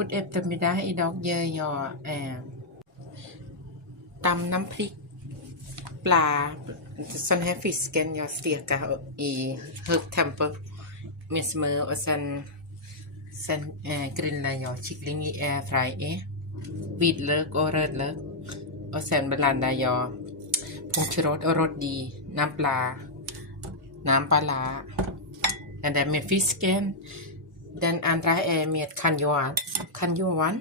God eftermiddag. Idag gör jagน้ำพริกปลา sån här fisken jag steker i hög temper med smör och sen grillar jag kyckling i airfryer, vitlök och rödlök och sen blandar jag pungshirot och rosdi, น้ำปลาร้า and then med fisken. Den andra är med kanjoan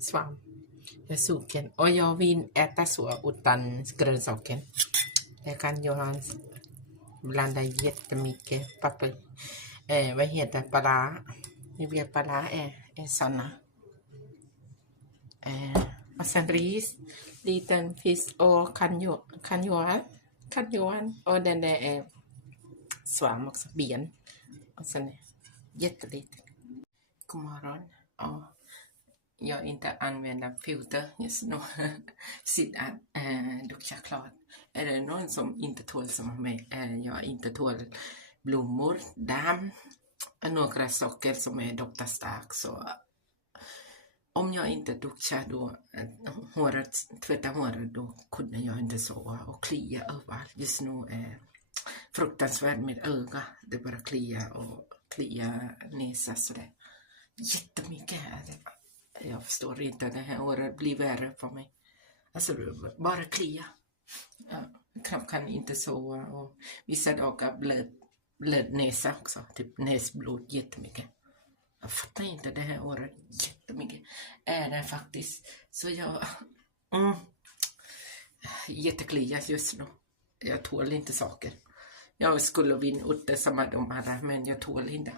svamp. Jag suken. Och jag vill äta så utan grönsaker. Jag kan blanda jättemycket papper. Vad heter pala? Ni vet pala är såna. Och sen ris, liten fisk och kanjoan. Och den där är svamp också, ben. Och sen jättelite. God morgon. Jag inte använder filter just nu. Sitta dukta klart. Är det någon som inte tål som mig? Jag inte tål blommor, damm, några saker som är doftar starkt. Så om jag inte duktar då tvätta håret, då kunde jag inte sova och klia överallt. Just nu är fruktansvärt med öga. Det bara klia näsa sådär. Jättemycket här. Jag förstår inte, det här året blir värre för mig. Alltså bara klia. Knappt kan inte sova och vissa dagar blöd näsa också. Typ näsblod jättemycket. Jag fattar inte det här året jättemycket. Är det faktiskt. Så jag jätteklia just nu. Jag tål inte saker. Jag skulle vinna ut det som de alla, men jag tål inte.